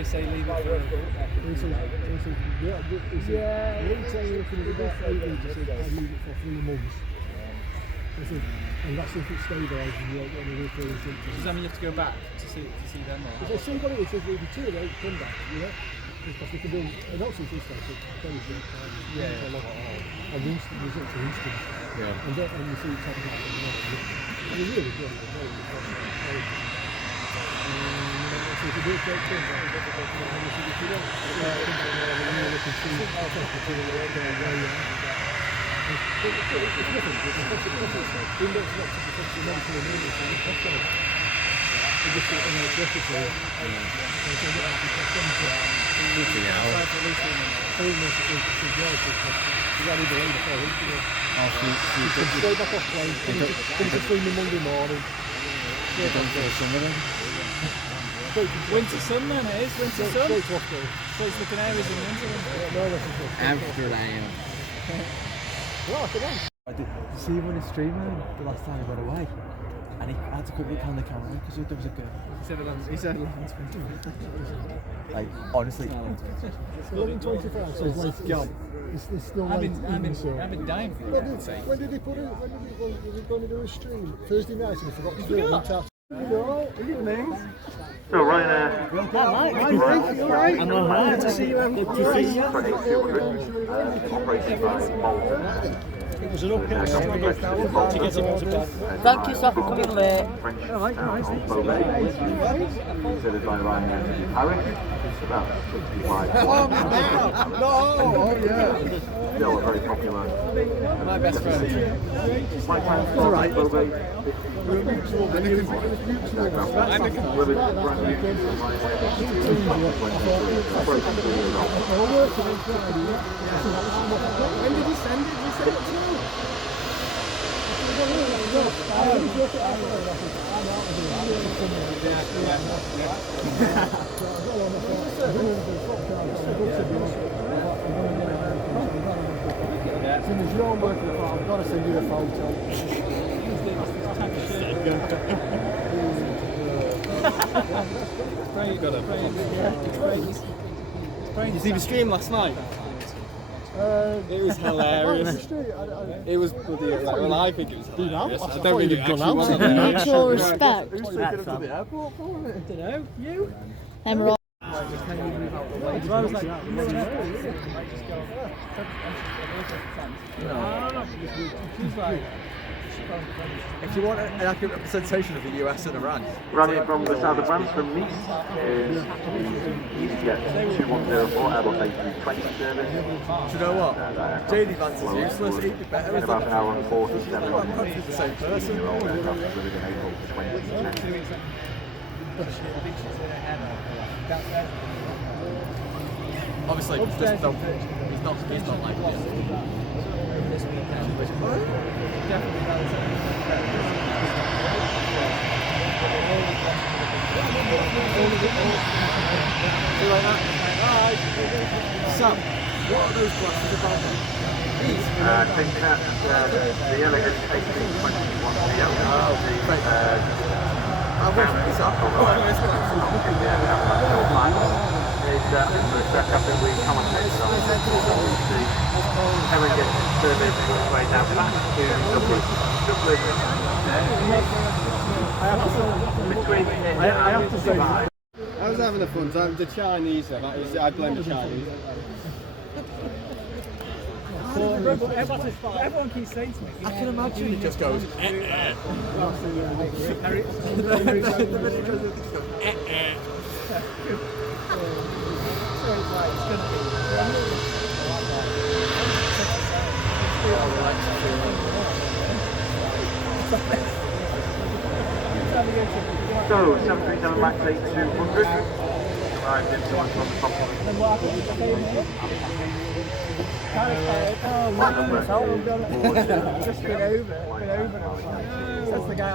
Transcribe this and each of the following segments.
they say leave it for? Yeah, he said looking at about 8 weeks, he said I'd leave it for 3 months. And that's if it stabilises and you don't get any recurring symptoms. Does that mean you have to go back to see them? Or if I see what it is, if we deteriorate, come back, because we can do an oxygen station, very short time. And the results are instant. Yeah. And you see it taking out. It's really good. So if you do it, come back. If you don't, you can see how to winter sun then it is, winter sun. So it's looking areas in winter. Amsterdam. I did see him on his stream the last time I got away, and he had to quickly pan the camera because there was a girl. He said 11:20. Like honestly, 11:25. So it's gone. It's still I've been dying for that. When did he put it? When was he going to do a stream? Thursday night, and he forgot to do it. Hello, evening. So Ryanair. You alright? I'm alright. Good to see you. Good to see you. Operated by Malta. It was an uphill struggle to get him out of bed. Thank you, sir, for coming late. French considered by Ryanair. Harry, it's about 65. Oh yeah. Still a very popular. My best friend. My time all right. When did he send it? Did he send it to you? As soon as you're working for I've got to send you a photo. You see the stream last night? It was hilarious. It was bloody well, I think it was hilarious. I don't think it actually was hilarious. Mutual respect. Who's taking us to the airport for it? I don't know, you? Emerald. So I was like, she's like, If you want an accurate representation of the US and Iran, Running from the south of France from Nice is EasyJet 2104 Airbus A320 service. do you know what? JD Vance is useless. He'd be better In as about an hour and 47 I'm minutes. probably the same person. Aircraft delivered in April 2010. Obviously, just don't. He's not like this. Sam, what are those glasses about? I think that's the elegant 1821 PL. How much is that? It's the setup that we commentated on. The elegant service way down back to Dublin. Between I have to say, I was having a fun time. The Chinese, I blame the Chinese. Everyone keeps saying to me, I can imagine it just goes. So, 737 MAX 8200 arrived in someone from the top of Just been over. That's the guy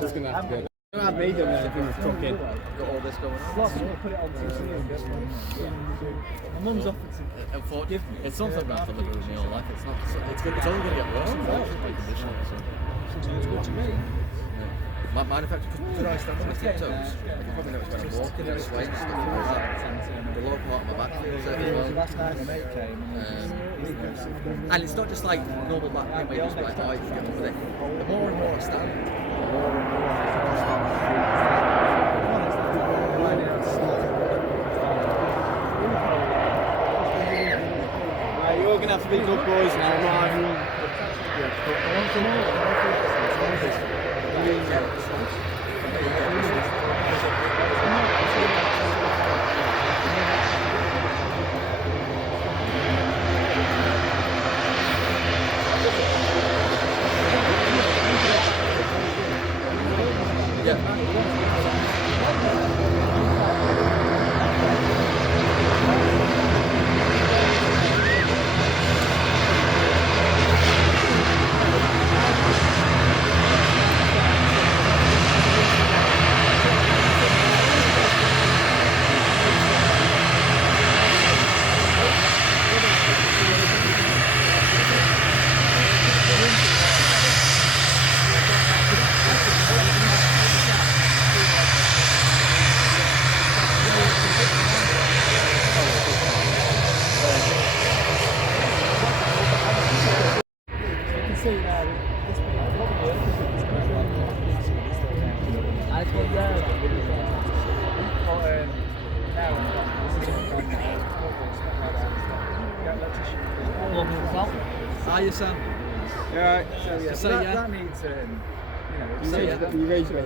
that's going to have to go. I had me doing everything was cooking. Got all this going on. Plus, we'll put it on TV. My mum's offered to Unfortunately, it's something about to live with in your life. It's not. It's only going to get worse. It's good to me. my manufacturer, could I stand on my tiptoes? You can probably notice when I'm walking and swaying and stuff like that. The lower part of my back feels it as well. And it's not just like normal back pain where you just like, oh, you can get on with it. The more and more I stand, the more and more I can start to Right, you're all going to have to be good boys now, Martin. Hiya, Sam. Alright, So yeah. That means, you rage bait.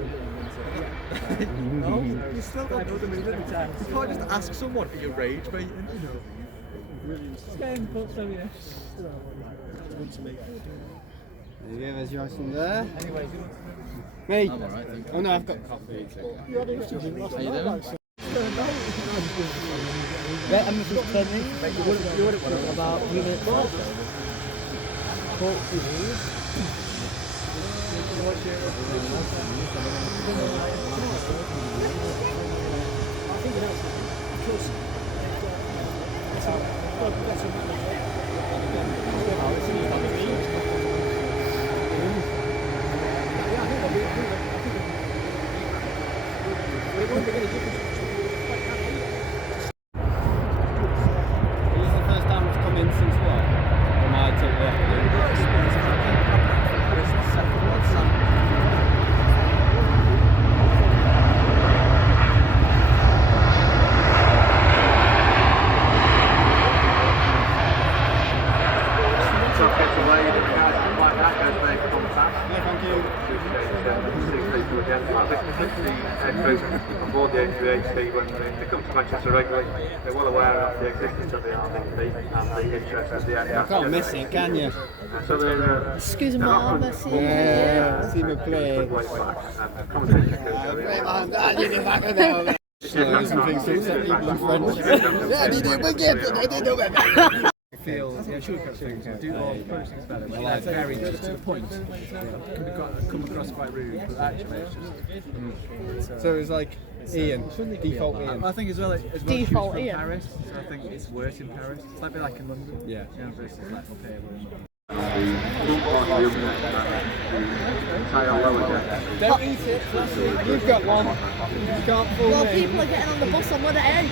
You still got another minute every time. You can't just ask someone if you're rage baiting. There you go, there's your ice from there. Me? I'm alright, thank you. Oh no, I've got coffee too. How you doing? Right, I'm just turning. You would have about 3 minutes left. This is the first time it's come in since what? Or am I totally So get away, the guys like that as they come past. thank you. Six people again. I think the head crew on board the HVAC, when they come to Manchester regularly, they're well aware of the existence of the RDP and the interest of the aircraft. You can't miss it, can you? So they're Excuse me, Marvin. Yeah, see me play. Some things people in French. feel, shortcut things, do all the processing better, but they're very just to the point. Could have come across quite rude, but actually it's just... So it's like Ian, default Ian. I think as well, Default she was Ian. from Paris, so I think it's worse in Paris. It's like a bit like in London. Yeah. Versus like up here. Don't eat it, you've got one. You can't fool Well, me. people are getting on the bus on the end.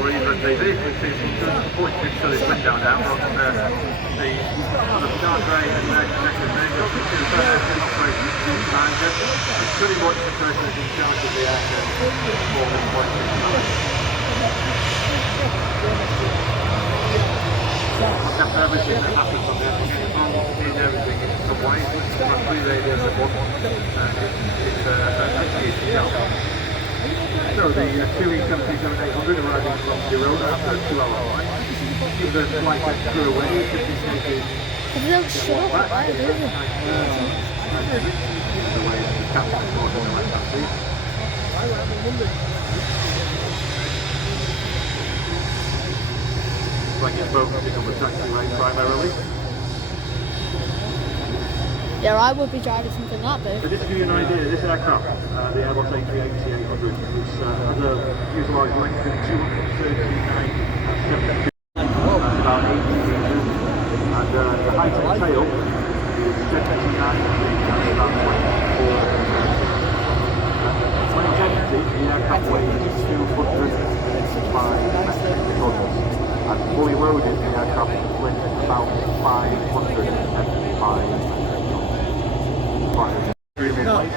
or even the vehicle seems pointing to this window now on the dark grey and connected vehicle. Operations manager. It's pretty much the person who's in charge of the aircraft for this point in time. After everything that happens on the aircraft, in everything in some way, it's 3 radios at once. It's a huge job. So the QE737-800 arriving from Girona after a 2-hour flight. Gives us flight extra away, 50 stages. If they don't shut up, why do they? The way the captain is more than the right country. Like it's focusing on the taxiway primarily. Yeah, I would be driving something like So this. just to give you an idea, this aircraft, the Airbus A380-800, has a fuselage length of 239 about 80 metres, and the height of the tail is 79 metres, about 20. aircraft weighs 205 metric tons, and fully loaded the aircraft lifts about 575 metric tons.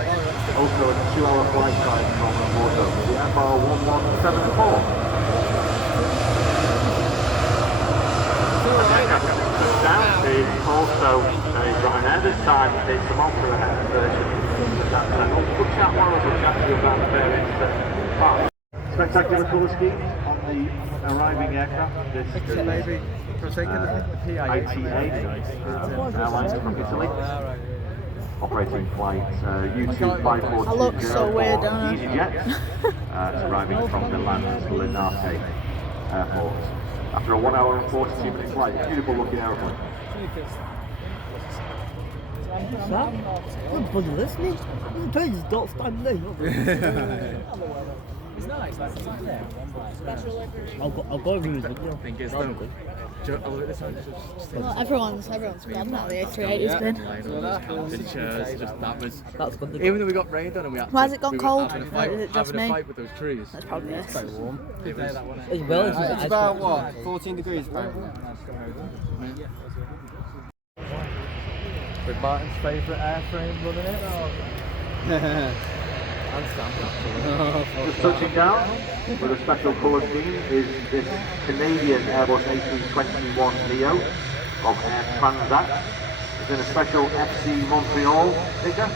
Also a 2-hour flight time from Porto, the FR1174. Down is also a Ryanair. This time it's the Malta version. We'll chat more, we'll chat to you about the various parts. Spectacular colour scheme on the arriving aircraft. This is maybe ITA Airlines from Italy. Operating flight U2542 I look so weird, don't I? EasyJet. It's arriving from Milan's Linate Airport. After a 1 hour and 42 minute flight, beautiful looking aeroplane. What's that? I'm bloody listening. The pages don't stand there. It's nice, like it's like there. I'll go over the video. I think it's done. Well, everyone's gone now. The A380's been. Pictures, just that was. That's good. Even though we got rained on and we had. Why has it gone cold? Having a Or is it just having a me? fight with those trees. That's probably it. As well as It's about what? 14 degrees apparently. With Martin's favourite airframe running it. And Sam actually. Just touching down with a special colour scheme is this Canadian Airbus A321neo of Air Transat. It's in a special FC Montreal sticker.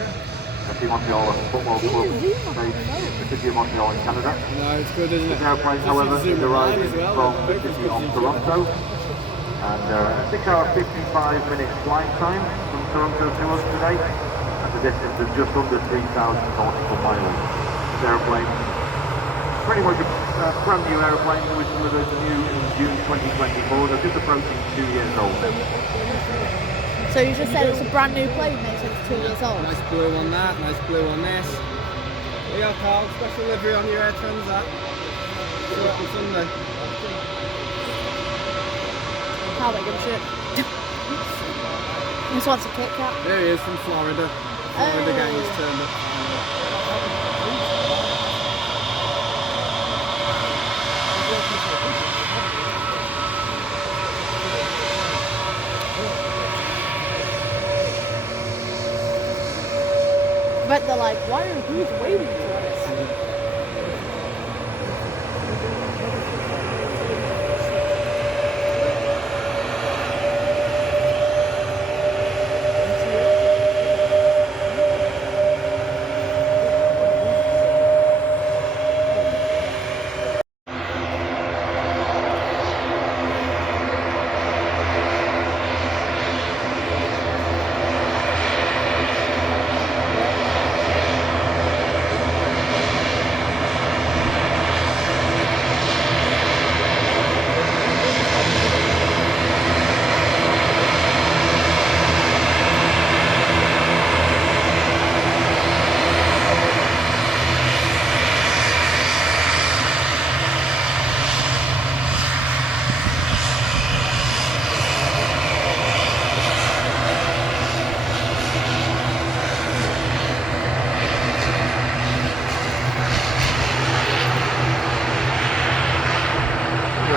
FC Montreal, a football club based in the city of Montreal in Canada. No, it's good, isn't This it? airplane, however, is arriving from the city of Toronto. And a 6 hour 55 minute flight time from Toronto to us today. At a distance of just under 3,000 nautical miles. This aeroplane, pretty much a brand new aeroplane, that was delivered new in June 2024. They're just approaching 2 years old. So you just said it's a brand new plane, mate, so it's 2 years old. Nice blue on that, nice blue on this. There you go, Carl, special livery on your Air Transat. See you on Sunday. How they give a shit. This one's a Kit Kat. There he is from Florida. Florida gang has turned up. But they're like, why are who's waiting for us?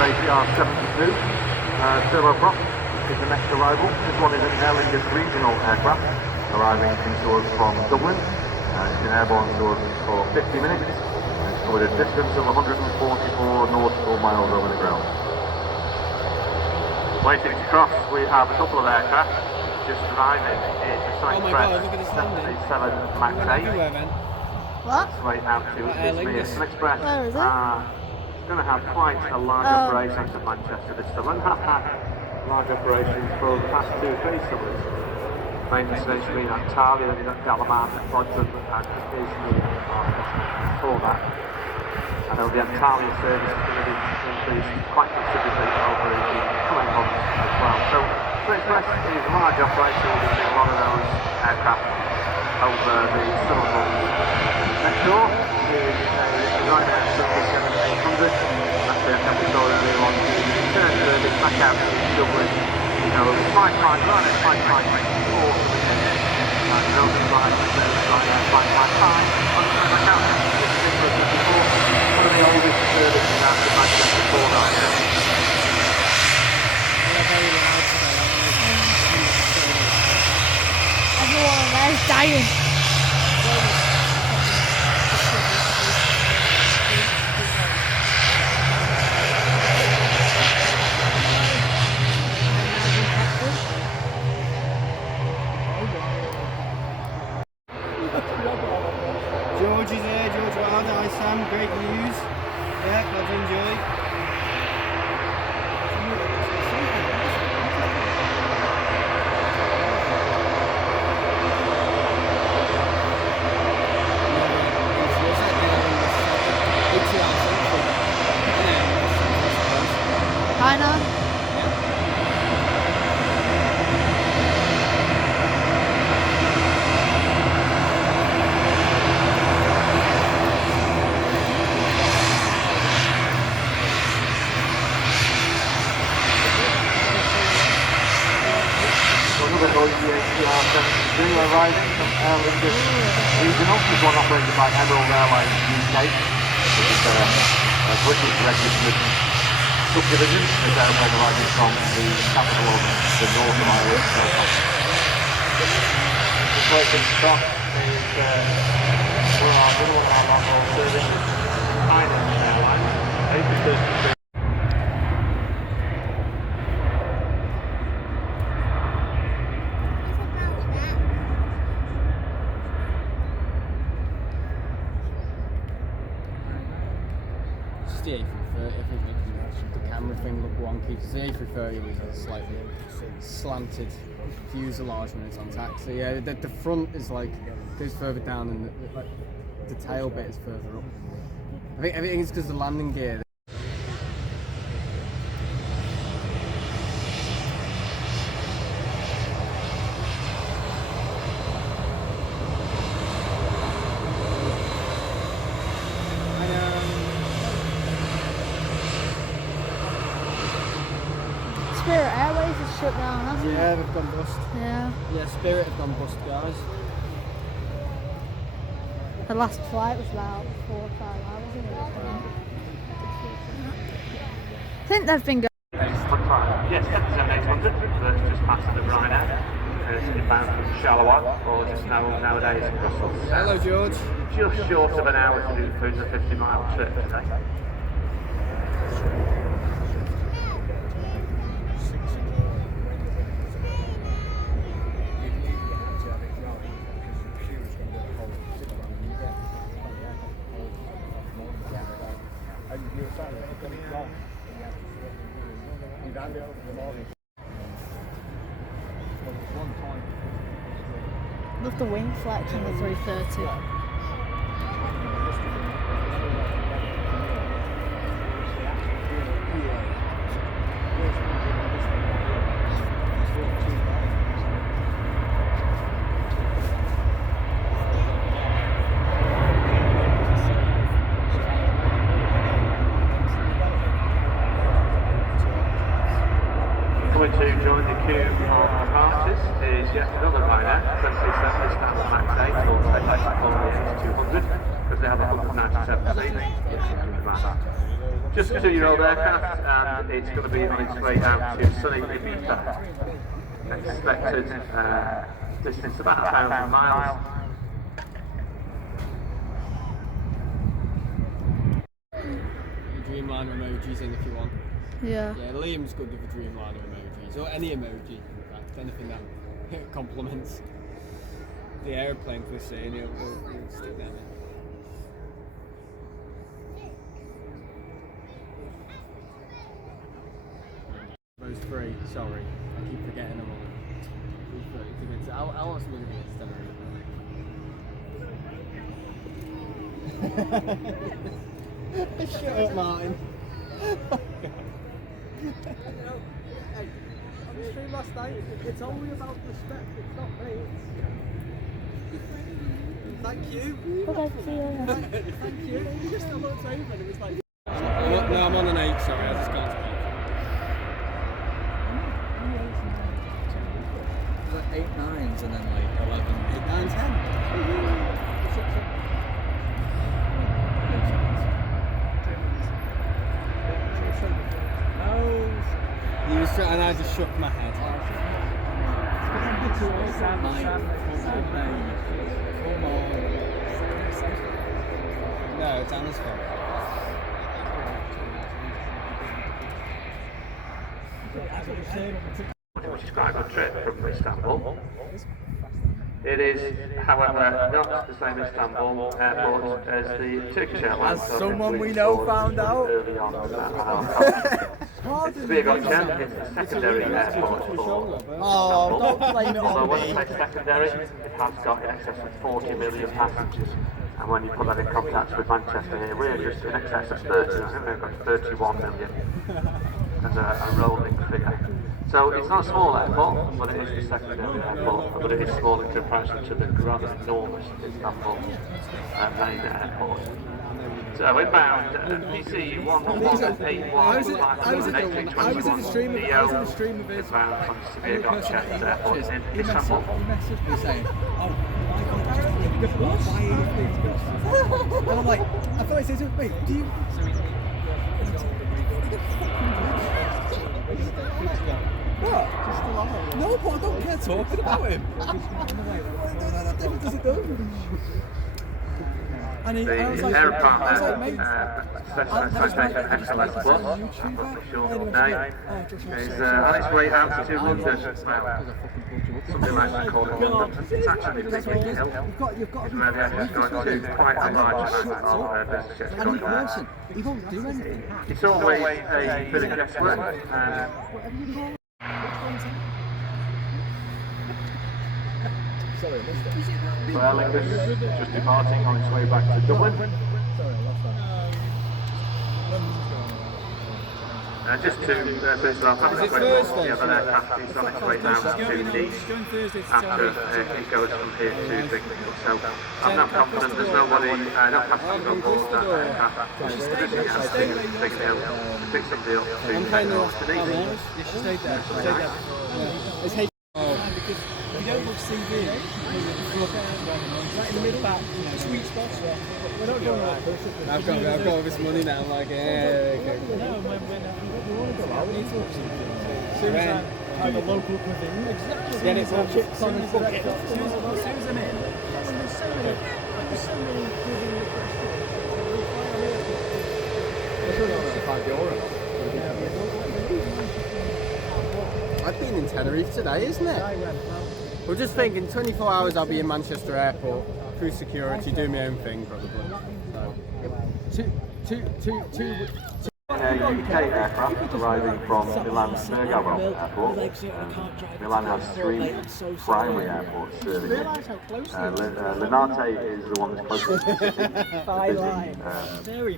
ATR-72 turboprop is the next arrival. This one is an Aer Lingus regional aircraft arriving into us from Dublin. It's been airborne to us for 50 minutes. It's covered a distance of 144 nautical miles over the ground. Waiting to cross, we have a couple of aircraft just arriving. It's a Oh my God, look at this landing. 737 MAX 8. Everywhere, man. What? Way out to Aer Italy. Lingus. An express. Where is it? Going to have quite a large operation to Manchester this summer. And have had large operations for the past 2 or 3 summers. Maintenance station being at Talia, then you've got Dalaman, Bodrum, and occasionally before that. I know the Antalya service is going to be increased quite considerably over the coming months as well. So Express is a large operation, we're doing a lot of those aircraft over the summer months. Next door is a Ryanair 787-800. That's the aircraft we saw earlier on. Return service back out to Dublin. You know, flight time, Ryanair flight time, awesome. And those flights, Ryanair flight time, on the back out to Dublin before. the oldest services out of Manchester for Ryanair. Everyone there's dying. George is here, George Wilder. Hi Sam, great news. Yeah, glad you enjoyed. I know. Another noisy ATR 73 arriving from Air Lingus Regional. This one operated by Emerald Airlines UK. It's a British registered subdivision. This airplane arriving from the capital of the north of Ireland. This waiting stop is one of our long-haul services. Pioneer Airlines, A330. Just the A330, I think making the camera thing look wonky, because the A330 was a slightly slanted fuselage when it's on taxi. Yeah, the front is like, goes further down and the tail bit is further up. I think it's because the landing gear. Spirit Airways is shut down, hasn't it? Yeah, they've gone bust. Yeah. Yeah, Spirit have gone bust, guys. The last flight was about 4 or 5 hours, isn't it? I think they've been going. Yes, 77800, that's just past the Ryanair. It's inbound from Charleroi, or just nowadays Brussels. Hello, George. Just short of an hour to do the 50-mile trip today. Love the wing flex on the 330. Coming to join the queue of departures is yet another Ryanair, 737, this time on Max 8, or they like to call the X200, because they have 197 seats. Just a 2-year-old aircraft, and it's going to be on its way out to sunny Ibiza. Expected distance about 1,000 miles. Dreamliner emojis in if you want. Yeah. Yeah, Liam's good with the Dreamliner emojis, or any emoji, in fact, anything that complements the airplane for saying he'll stick them in. Those three, sorry, I keep forgetting them all. How else am I going to get Tenerife? Shut up, Martin. On the stream last night, it's only about respect, it's not me. Thank you. Thank you. You just looked over and it was like... No, I'm on an 8, sorry, I just can't speak. It was like 8 9s and then like 11, 8 9 10. He was trying, and I just shook my head. No, it's Anna's fault. Which is quite a good trip from Istanbul. It is, however, not the same Istanbul airport as the Turkish Airlines. As someone we know found out. Early on it's a gotcha. It's a secondary airport for Oh, don't blame it Although on when me. I say secondary, it has got in excess of 40 million passengers. And when you put that in context with Manchester here, we're just in excess of 30. I think we've got 31 million as a rolling figure. So it's not a small airport, but it is the secondary airport, but it is small in comparison to the rather enormous Istanbul main airport. So inbound, PC 1181 I was in the stream of it. inbound from Severe Gökçen Airport in Istanbul. He messaged me saying, oh my god, and I'm like, I feel like he says, wait, do you... What? No, but I don't care talking about him. No, that doesn't do. And he, The I was like, air partner, mate, Citation Excellence Plus, official name, is on its way out to London. Well, something like that called it London. It's actually Biggin Hill. you've got It's where the air is going to quite a large amount of business jets and going there. listen, he won't do anything. It's always a bit of guesswork. Well, Lingus just departing on its way back to Dublin. Just to finish off, the other aircraft is on its way down to Nice after it goes from here to Biggin Hill. So I'm not confident there's nobody, no passengers on board that aircraft. Just Biggin Hill, pick somebody up to Nice. It's H. Because if you don't look CV, right in the middle, sweet spots. We're not going right. I've got all this money now. I'm like, yeah, okay. Soon as I'm a local cuisine, exactly. Then it's all chips on the bucket. As soon as I'm in, there's so many I've been in Tenerife today, isn't it? We're just thinking 24 hours I'll be in Manchester Airport, through security, do my own thing probably. So, two. A UK aircraft arriving from Milan Bergamo Airport. Milan has three primary airports serving it. Linate is the one that's closest to the busy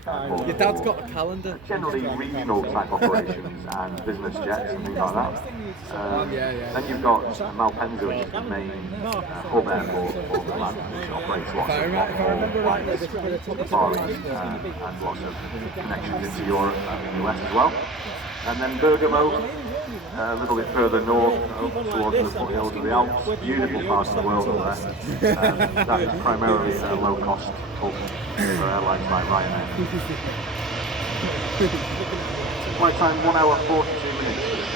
airport. Your dad's got a calendar. Generally regional type operations and business jets and things like that. Then you've got Malpensa, which is the main hub airport for Milan, which operates lots of Far East and lots of connections into Europe and the US as well. And then Bergamo, a little bit further north, up towards the foothills of the Alps. Beautiful part of the world over there. That is primarily a low-cost hub for airlines like Ryanair. Flight time 1 hour 42 minutes.